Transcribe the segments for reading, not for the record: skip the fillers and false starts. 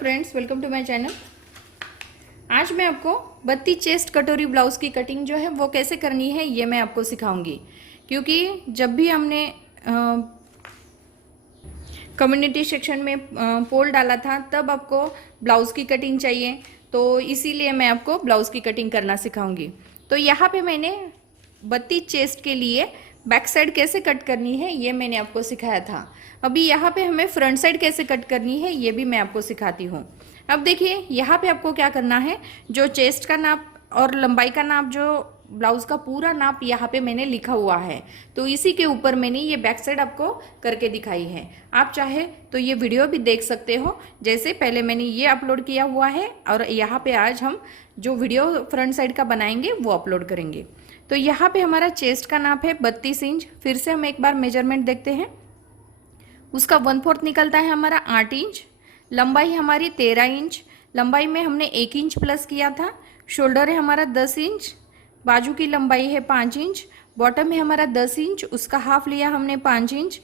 Friends, welcome to my channel. आज मैं आपको बत्ती चेस्ट कटोरी ब्लाउज़ की कटिंग जो है वो कैसे करनी है ये मैं आपको सिखाऊंगी। क्योंकि जब भी हमने कम्युनिटी सेक्शन में पोल डाला था तब आपको ब्लाउज़ की कटिंग चाहिए, तो इसीलिए मैं आपको ब्लाउज़ की कटिंग करना सिखाऊंगी। तो यहाँ पे मैंने बत्ती चेस्ट के लिए बैक साइड कैसे कट करनी है ये मैंने आपको सिखाया था। अभी यहाँ पे हमें फ्रंट साइड कैसे कट करनी है ये भी मैं आपको सिखाती हूँ। अब देखिए यहाँ पे आपको क्या करना है, जो चेस्ट का नाप और लंबाई का नाप, जो ब्लाउज का पूरा नाप यहाँ पे मैंने लिखा हुआ है, तो इसी के ऊपर मैंने ये बैक साइड आपको करके दिखाई है। आप चाहे तो ये वीडियो भी देख सकते हो, जैसे पहले मैंने ये अपलोड किया हुआ है और यहाँ पे आज हम जो वीडियो फ्रंट साइड का बनाएंगे वो अपलोड करेंगे। तो यहाँ पे हमारा चेस्ट का नाप है 32 इंच। फिर से हम एक बार मेजरमेंट देखते हैं। उसका 1/4 निकलता है हमारा 8 इंच। लंबाई हमारी 13 इंच। लंबाई में हमने 1 इंच प्लस किया था। शोल्डर है हमारा 10 इंच। बाजू की लंबाई है 5 इंच। बॉटम है हमारा 10 इंच, उसका हाफ लिया हमने 5 इंच।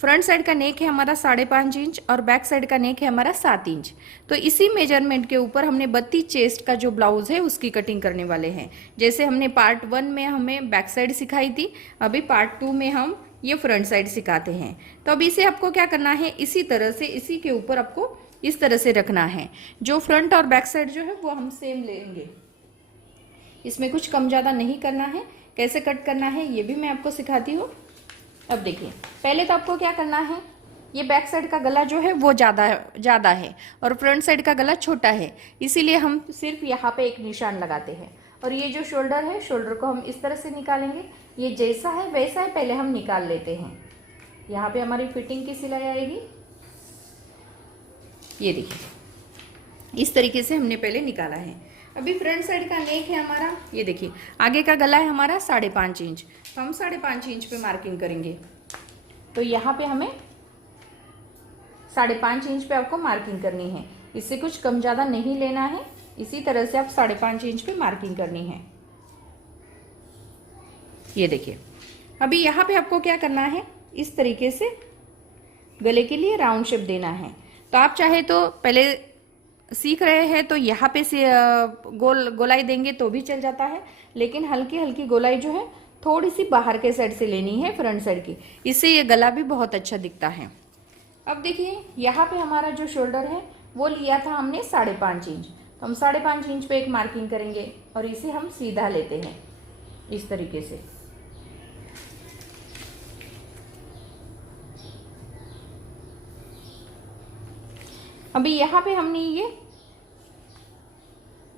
फ्रंट साइड का नेक है हमारा 5.5 इंच और बैक साइड का नेक है हमारा 7 इंच। तो इसी मेजरमेंट के ऊपर हमने बत्ती चेस्ट का जो ब्लाउज है उसकी कटिंग करने वाले हैं। जैसे हमने पार्ट 1 में हमें बैक साइड सिखाई थी, अभी पार्ट 2 में हम ये फ्रंट साइड सिखाते हैं। तो अब इसे आपको क्या करना है, इसी तरह से इसी के ऊपर आपको इस तरह से रखना है। जो फ्रंट और बैक साइड जो है वो हम सेम लेंगे, इसमें कुछ कम ज़्यादा नहीं करना है। कैसे कट करना है ये भी मैं आपको सिखाती हूँ। अब देखिए, पहले तो आपको क्या करना है, ये बैक साइड का गला जो है वो ज़्यादा है और फ्रंट साइड का गला छोटा है, इसीलिए हम सिर्फ यहाँ पे एक निशान लगाते हैं। और ये जो शोल्डर है, शोल्डर को हम इस तरह से निकालेंगे। ये जैसा है वैसा है, पहले हम निकाल लेते हैं। यहाँ पे हमारी फिटिंग की सिलाई आएगी। ये देखिए, इस तरीके से हमने पहले निकाला है। अभी फ्रंट साइड का नेक है हमारा, ये देखिए आगे का गला है हमारा 5.5 इंच, तो हम 5.5 इंच पे मार्किंग करेंगे। तो यहाँ पे हमें 5.5 इंच पे आपको मार्किंग करनी है, इससे कुछ कम ज़्यादा नहीं लेना है। इसी तरह से आप 5.5 इंच पे मार्किंग करनी है। ये देखिए, अभी यहाँ पे आपको क्या करना है, इस तरीके से गले के लिए राउंड शेप देना है। तो आप चाहे तो पहले सीख रहे हैं तो यहाँ पे से गोलाई देंगे तो भी चल जाता है, लेकिन हल्की हल्की गोलाई जो है थोड़ी सी बाहर के साइड से लेनी है, फ्रंट साइड की, इससे ये गला भी बहुत अच्छा दिखता है। अब देखिए, यहाँ पे हमारा जो शोल्डर है वो लिया था हमने 5.5 इंच, तो हम 5.5 इंच पे एक मार्किंग करेंगे और इसे हम सीधा लेते हैं इस तरीके से। अभी यहाँ पे हमने ये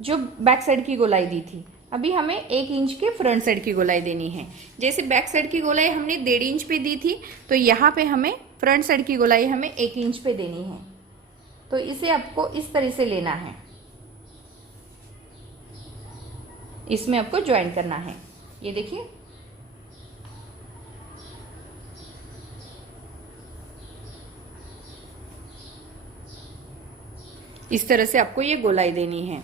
जो बैक साइड की गोलाई दी थी, अभी हमें 1 इंच के फ्रंट साइड की गोलाई देनी है। जैसे बैक साइड की गोलाई हमने 1.5 इंच पे दी थी, तो यहाँ पे हमें फ्रंट साइड की गोलाई हमें 1 इंच पे देनी है। तो इसे आपको इस तरह से लेना है, इसमें आपको ज्वाइन करना है। ये देखिए, इस तरह से आपको ये गोलाई देनी है।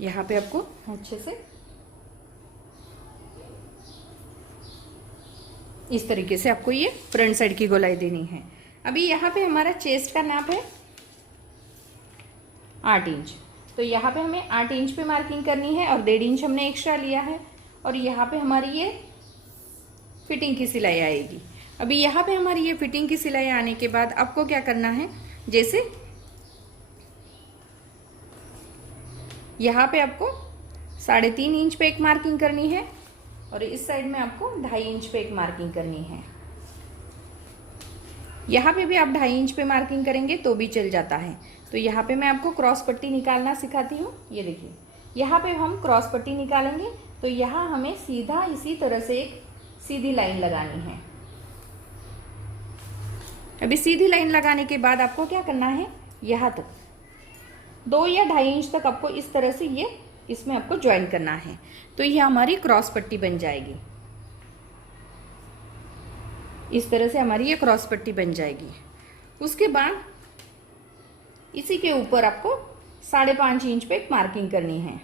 यहाँ पे आपको अच्छे से इस तरीके से आपको ये फ्रंट साइड की गोलाई देनी है। अभी यहाँ पे हमारा चेस्ट का नाप है 8 इंच, तो यहाँ पे हमें 8 इंच पे मार्किंग करनी है और 1.5 इंच हमने एक्स्ट्रा लिया है। और यहाँ पे हमारी ये फिटिंग की सिलाई आएगी। अभी यहाँ पे हमारी ये फिटिंग की सिलाई आने के बाद आपको क्या करना है, जैसे यहाँ पे आपको 3.5 इंच पे एक मार्किंग करनी है और इस साइड में आपको 2.5 इंच पे एक मार्किंग करनी है। यहाँ पे भी आप 2.5 इंच पे मार्किंग करेंगे तो भी चल जाता है। तो यहाँ पे मैं आपको क्रॉस पट्टी निकालना सिखाती हूँ। ये देखिए, यहाँ पे हम क्रॉस पट्टी निकालेंगे तो यहाँ हमें सीधा इसी तरह से एक सीधी लाइन लगानी है। अभी सीधी लाइन लगाने के बाद आपको क्या करना है, यहाँ तक 2 या 2.5 इंच तक आपको इस तरह से ये इसमें आपको ज्वाइन करना है। तो ये हमारी क्रॉस पट्टी बन जाएगी। इस तरह से हमारी ये क्रॉस पट्टी बन जाएगी। उसके बाद इसी के ऊपर आपको 5.5 इंच पे मार्किंग करनी है,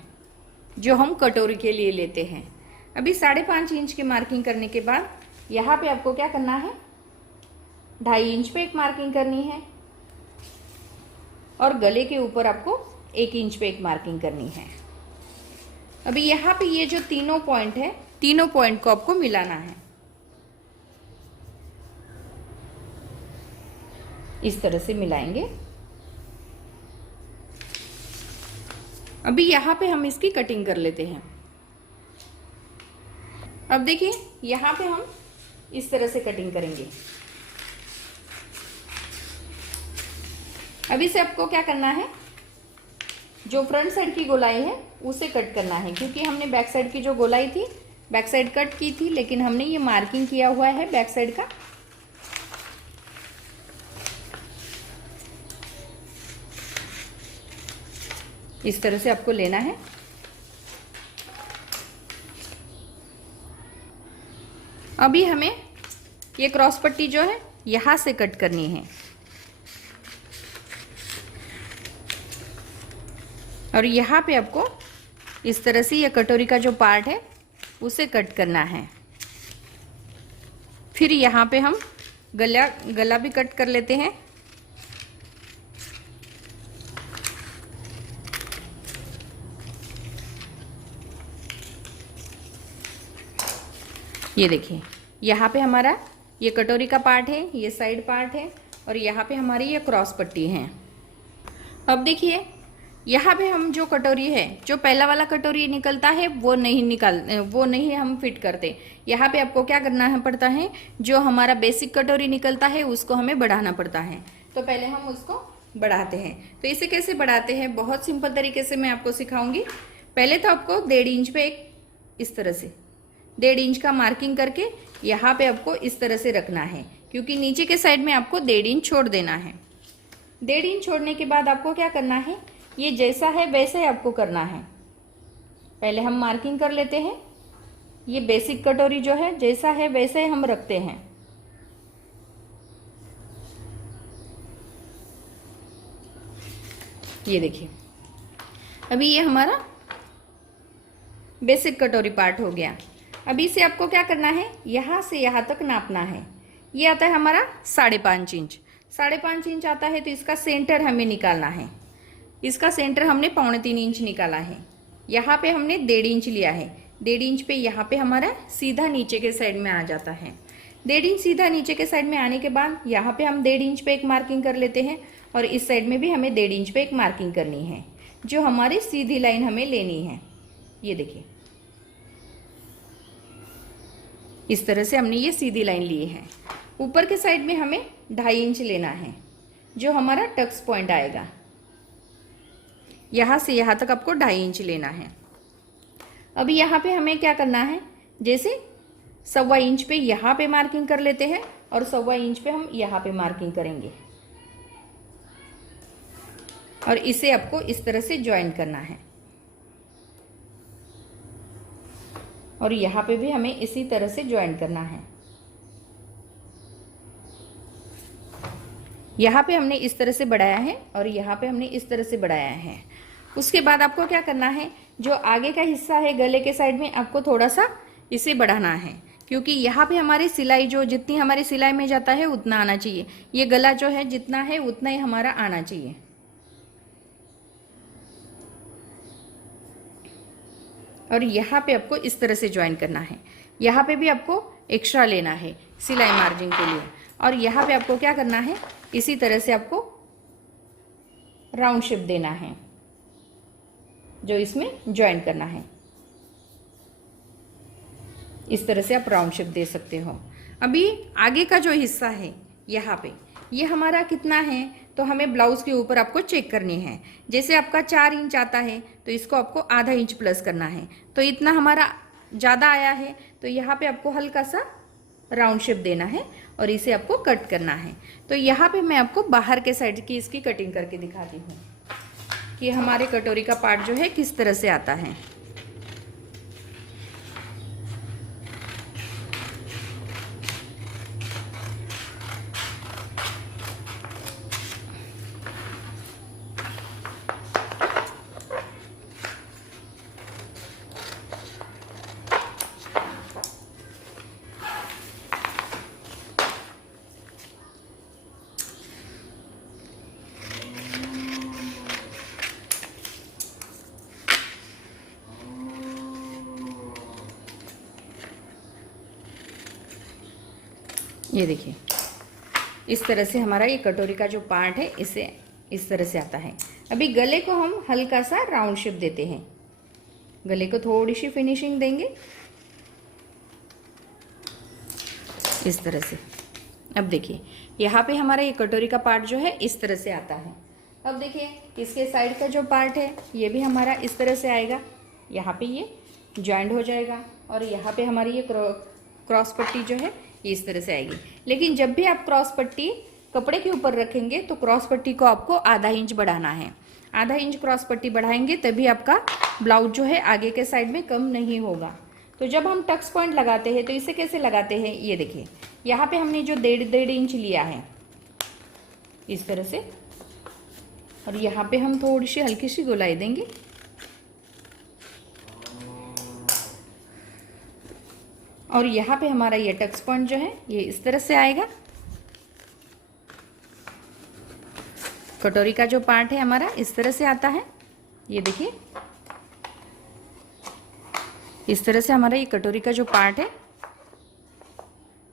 जो हम कटोरी के लिए लेते हैं। अभी 5.5 इंच की मार्किंग करने के बाद यहाँ पे आपको क्या करना है, 2.5 इंच पे एक मार्किंग करनी है और गले के ऊपर आपको 1 इंच पे एक मार्किंग करनी है। अभी यहाँ पे ये जो तीनों पॉइंट है, तीनों पॉइंट को आपको मिलाना है। इस तरह से मिलाएंगे। अभी यहाँ पे हम इसकी कटिंग कर लेते हैं। अब देखिए यहाँ पे हम इस तरह से कटिंग करेंगे। अभी से आपको क्या करना है, जो फ्रंट साइड की गोलाई है उसे कट करना है, क्योंकि हमने बैक साइड की जो गोलाई थी बैक साइड कट की थी, लेकिन हमने ये मार्किंग किया हुआ है बैक साइड का। इस तरह से आपको लेना है। अभी हमें ये क्रॉस पट्टी जो है यहाँ से कट करनी है और यहाँ पे आपको इस तरह से ये कटोरी का जो पार्ट है उसे कट करना है। फिर यहाँ पे हम गला भी कट कर लेते हैं। ये देखिए यहाँ पे हमारा ये कटोरी का पार्ट है, ये साइड पार्ट है और यहाँ पे हमारी ये क्रॉस पट्टी है। अब देखिए यहाँ पे हम जो कटोरी है, जो पहला वाला कटोरी निकलता है वो नहीं हम फिट करते। यहाँ पे आपको क्या करना है पड़ता है, जो हमारा बेसिक कटोरी निकलता है उसको हमें बढ़ाना पड़ता है। तो पहले हम उसको बढ़ाते हैं। तो इसे कैसे बढ़ाते हैं, बहुत सिंपल तरीके से मैं आपको सिखाऊंगी। पहले तो आपको 1.5 इंच पे एक इस तरह से 1.5 इंच का मार्किंग करके यहाँ पे आपको इस तरह से रखना है, क्योंकि नीचे के साइड में आपको 1.5 इंच छोड़ देना है। 1.5 इंच छोड़ने के बाद आपको क्या करना है, ये जैसा है वैसे ही आपको करना है। पहले हम मार्किंग कर लेते हैं। ये बेसिक कटोरी जो है जैसा है वैसे ही हम रखते हैं। ये देखिए अभी ये हमारा बेसिक कटोरी पार्ट हो गया। अभी से आपको क्या करना है, यहाँ से यहाँ तक नापना है। ये आता है हमारा 5.5 इंच। 5.5 इंच आता है तो इसका सेंटर हमें निकालना है। इसका सेंटर हमने 3.25 इंच निकाला है। यहाँ पे हमने 1.5 इंच लिया है। 1.5 इंच पे यहाँ पे हमारा सीधा नीचे के साइड में आ जाता है। 1.5 इंच सीधा नीचे के साइड में आने के बाद यहाँ पे हम 1.5 इंच पे एक मार्किंग कर लेते हैं और इस साइड में भी हमें 1.5 इंच पे एक मार्किंग करनी है, जो हमारी सीधी लाइन हमें लेनी है। ये देखिए इस तरह से हमने ये सीधी लाइन ली है। ऊपर के साइड में हमें 2.5 इंच लेना है, जो हमारा टक्स पॉइंट आएगा। यहाँ से यहाँ तक आपको 2.5 इंच लेना है। अभी यहाँ पे हमें क्या करना है, जैसे 1.25 इंच पे यहाँ पे मार्किंग कर लेते हैं और 1.25 इंच पे हम यहाँ पे मार्किंग करेंगे और इसे आपको इस तरह से ज्वाइन करना है। और यहाँ पे भी हमें इसी तरह से ज्वाइन करना है। यहाँ पे हमने इस तरह से बढ़ाया है और यहाँ पे हमने इस तरह से बढ़ाया है। उसके बाद आपको क्या करना है, जो आगे का हिस्सा है गले के साइड में आपको थोड़ा सा इसे बढ़ाना है, क्योंकि यहाँ पे हमारी सिलाई जो जितनी हमारी सिलाई में जाता है उतना आना चाहिए। ये गला जो है जितना है उतना ही हमारा आना चाहिए। और यहाँ पे आपको इस तरह से ज्वाइन करना है। यहाँ पे भी आपको एक्स्ट्रा लेना है सिलाई मार्जिन के लिए। और यहाँ पे आपको क्या करना है, इसी तरह से आपको राउंड शेप देना है, जो इसमें ज्वाइन करना है। इस तरह से आप राउंड शेप दे सकते हो। अभी आगे का जो हिस्सा है यहाँ पे ये हमारा कितना है, तो हमें ब्लाउज के ऊपर आपको चेक करनी है। जैसे आपका 4 इंच आता है तो इसको आपको आधा इंच प्लस करना है। तो इतना हमारा ज़्यादा आया है तो यहाँ पे आपको हल्का सा राउंड शेप देना है और इसे आपको कट करना है। तो यहाँ पे मैं आपको बाहर के साइड की इसकी कटिंग करके दिखाती हूँ कि हमारे कटोरी का पार्ट जो है किस तरह से आता है। ये देखिए इस तरह से हमारा ये कटोरी का जो पार्ट है इसे इस तरह से आता है। अभी गले को हम हल्का सा राउंड शेप देते हैं, गले को थोड़ी सी फिनिशिंग देंगे इस तरह से। अब देखिए यहाँ पे हमारा ये कटोरी का पार्ट जो है इस तरह से आता है। अब देखिए इसके साइड का जो पार्ट है ये भी हमारा इस तरह से आएगा, यहाँ पे ये जॉइंट हो जाएगा और यहाँ पे हमारी ये क्रॉस पट्टी जो है ये इस तरह से आएगी। लेकिन जब भी आप क्रॉस पट्टी कपड़े के ऊपर रखेंगे तो क्रॉस पट्टी को आपको आधा इंच बढ़ाना है। आधा इंच क्रॉस पट्टी बढ़ाएंगे तभी आपका ब्लाउज जो है आगे के साइड में कम नहीं होगा। तो जब हम टक्स पॉइंट लगाते हैं तो इसे कैसे लगाते हैं, ये देखिए यहाँ पे हमने जो 1.5 इंच लिया है इस तरह से, और यहाँ पे हम थोड़ी सी हल्की सी गोलाई देंगे और यहाँ पे हमारा ये टक्स पॉइंट जो है ये इस तरह से आएगा। कटोरी का जो पार्ट है हमारा इस तरह से आता है, ये देखिए इस तरह से हमारा ये कटोरी का जो पार्ट है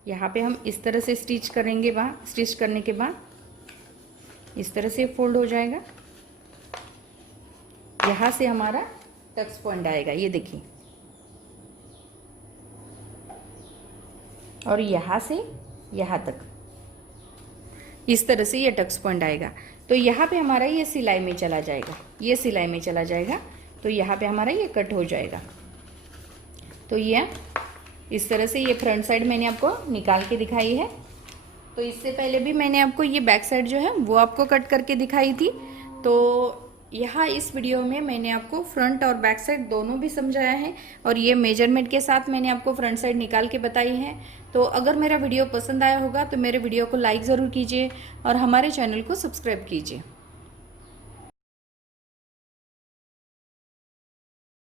यहाँ पे हम इस तरह से स्टिच करेंगे। वहाँ स्टिच करने के बाद इस तरह से फोल्ड हो जाएगा, यहाँ से हमारा टक्स पॉइंट आएगा, ये देखिए, और यहाँ से यहाँ तक इस तरह से ये टक्स पॉइंट आएगा। तो यहाँ पे हमारा ये सिलाई में चला जाएगा, ये सिलाई में चला जाएगा, तो यहाँ पे हमारा ये कट हो जाएगा। तो ये इस तरह से ये फ्रंट साइड मैंने आपको निकाल के दिखाई है। तो इससे पहले भी मैंने आपको ये बैक साइड जो है वो आपको कट करके दिखाई थी। तो यहाँ इस वीडियो में मैंने आपको फ्रंट और बैक साइड दोनों भी समझाया है और ये मेजरमेंट के साथ मैंने आपको फ्रंट साइड निकाल के बताई है। तो अगर मेरा वीडियो पसंद आया होगा तो मेरे वीडियो को लाइक ज़रूर कीजिए और हमारे चैनल को सब्सक्राइब कीजिए।